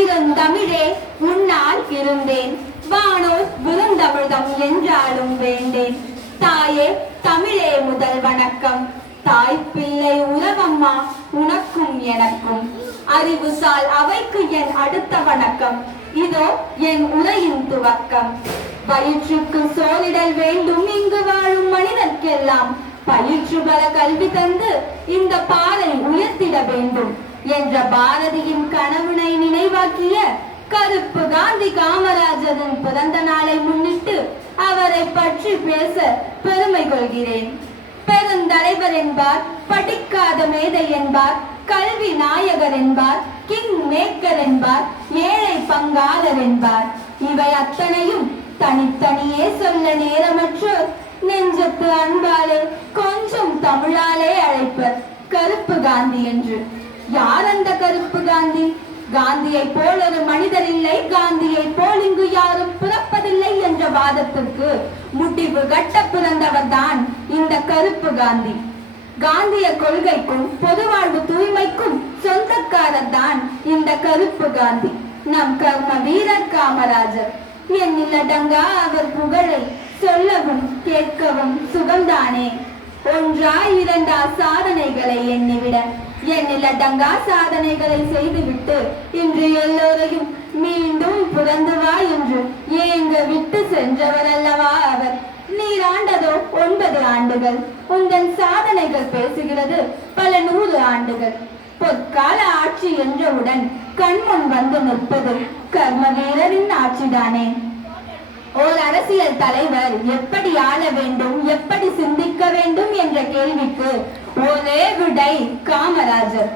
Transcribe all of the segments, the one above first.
இருந்தமிழே உன்னால் இருந்தேன், வானோர் விருந்தமிழ்தம் என்றாலும் வேண்டேன். தாயே தமிழே முதல் வணக்கம், தாய் பிள்ளை உறவம்மா உனக்கும் எனக்கும். அறிவுசால் அவைக்கு என் அடுத்த வணக்கம், இதோ என் உரையின் துவக்கம். வயிற்றுக்கு சோறிடல் வேண்டும் இங்கு வாழும் மனிதர்க்கெல்லாம், பயிற்று பல கல்வி தந்து இந்த பாறை உயர்த்திட வேண்டும் என்ற பாரதியின் கனவினை நினைவாக்கிய கருப்பு காந்தி காமராஜரின் பிறந்த நாளை முன்னிட்டு அவரை பற்றி பேச பெருமை கொள்கிறேன். பெருந்தலைவர் என்பார், படிக்காத மேதை என்பார், கல்வி நாயகர் என்பார், கிங் மேக்கர் என்பார், ஏழை பங்காளர் என்பார். இவை அத்தனையும் தனித்தனியே சொல்ல நேரமற்று நெஞ்சத்து அன்பாலே கொஞ்சம் தமிழாலே அழைப்பர் கருப்பு காந்தி என்று. யார் அந்த கருப்பு காந்தி? காந்தியை போல் ஒரு மனிதர் இல்லை, காந்தியை போல் இங்கு யாரும் பிறப்பதில்லை என்ற வாதத்திற்கு முடிவு கட்ட பிறந்தவர் தான் இந்த கருப்பு காந்தி. காந்திய கொள்கைக்கும் பொதுவாழ்வு தூய்மைக்கும் சொந்தக்காரர் தான் இந்த கருப்பு காந்தி, நம் கர்ம வீரர் காமராஜர். என்னிலடங்கா அவர் புகழை சொல்லவும் கேட்கவும் சுகம்தானே. ஒன்றா இரண்டா சாதனைகளை எண்ணிவிட, என்னிலடங்கா சாதனைகளை செய்துவிட்டு இன்று எல்லோரையும் மீண்டும் பிறந்து வா என்று ஏங்க விட்டு சென்றவர் அல்லவா அவர். நீராண்டதோ 9 ஆண்டுகள், உங்கள் சாதனைகள் பேசுகிறது பல 100 ஆண்டுகள். பொற்கால ஆட்சி என்றவுடன் கண்முன் வந்து நிற்பது கர்ம வீரரின் ஆட்சிதானே. ஓர் அரசியல் தலைவர் எப்படி ஆள வேண்டும், எப்படி சிந்திக்க வேண்டும் என்ற கேள்விக்கு ஒரே விடை காமராஜர்.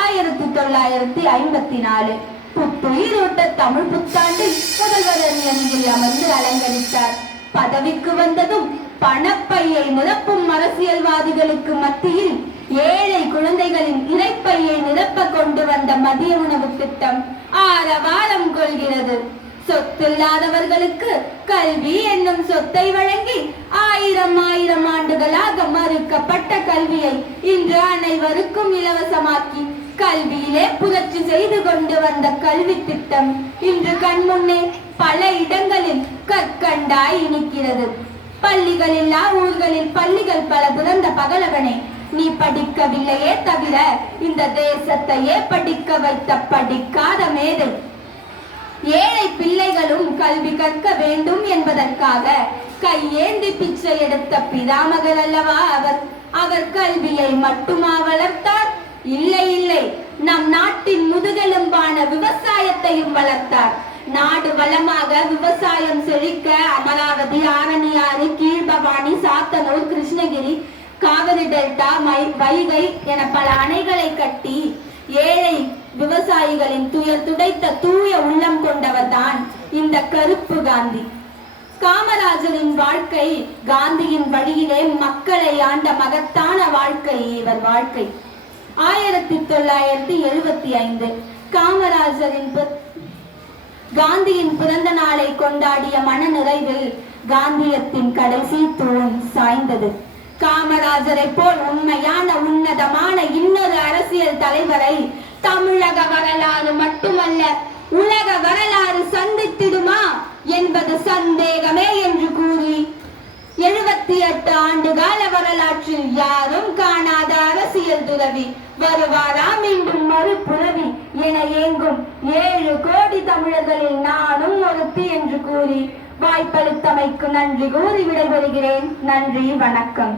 1954 புத்துயிரூட்ட தமிழ் புத்தாண்டில் முதல்வர் அணியில் அமர்ந்து அலங்கரித்தார். பதவிக்கு வந்ததும் பணப்பையை நிரப்பும் அரசியல்வாதிகளுக்கு மத்தியில் ஏழை குழந்தைகளின் இறைப்பையை நிரப்ப கொண்டு வந்த மதிய உணவு திட்டம் ஆரவாரம் கொள்கிறது. சொத்தில்லாதவர்களுக்கு கல்வி என்னும் சொத்தை வழங்கி 1000 ஆண்டுகளாக மறுக்கப்பட்ட கல்வியை இன்று அனைவருக்கும் இலவசமாக்கி கல்வியிலே புரட்சி செய்து கொண்டு வந்த கல்வி திட்டம் இன்று கண்முன்னே பல இடங்களில் கற்கண்டாய் இனிக்கிறது. பள்ளிகளில்லா ஊர்களில் பள்ளிகள் பல திறந்த பகலவனே, நீ படிக்கவில்லையே தவிர இந்த தேசத்தையே படிக்க வைத்த படிக்காத மேதை. ஏழை பிள்ளைகளும் கல்வி கற்க வேண்டும் என்பதற்காக கையேந்தி பிச்சை எடுத்த பிதாமகர் அல்லவா அவர். அவர் கல்வியை மட்டுமா வளர்த்தார்? இல்லை இல்லை, நம் நாட்டின் முதுகெலும்பான விவசாயத்தையும் வளர்த்தார். நாடு வளமாக விவசாயம் செழிக்க அமராவதி, ஆரணியாறு, கீழ்பவானி, சாத்தனூர், கிருஷ்ணகிரி, காவிரி டெல்டா, வைகை என பல அணைகளை கட்டி ஏழை விவசாயிகளின் துயர் துடைத்த தூய உள்ளம் கொண்டவர் தான் இந்த கருப்பு காந்தி. காமராஜரின் வாழ்க்கை காந்தியின் வழியிலே மக்களை ஆண்ட மகத்தான வாழ்க்கை இவர் வாழ்க்கை. 1975 காமராஜரின் காந்தியின் பிறந்த நாளை கொண்டாடிய மன நிறைவில் காந்தியத்தின் கடைசி தூண் சாய்ந்தது. காமராஜரை போல் உண்மையான உன்னதமான இன்னொரு அரசியல் தலைவரை தமிழக வரலாறு மட்டுமல்ல உலக வரலாறு சந்தித்திடுமா என்பது சந்தேகமே என்று கூறி 78 ஆண்டு கால வரலாற்றில் யாரும் காணாத அரசியல் துறவி வருவாரா மீண்டும் மறுபுறவி என ஏங்கும் 7 கோடி தமிழர்களில் நானும் ஒருத்தி என்று கூறி வாய்ப்பளித்தமைக்கு நன்றி கூறி விடைபெறுகிறேன். நன்றி, வணக்கம்.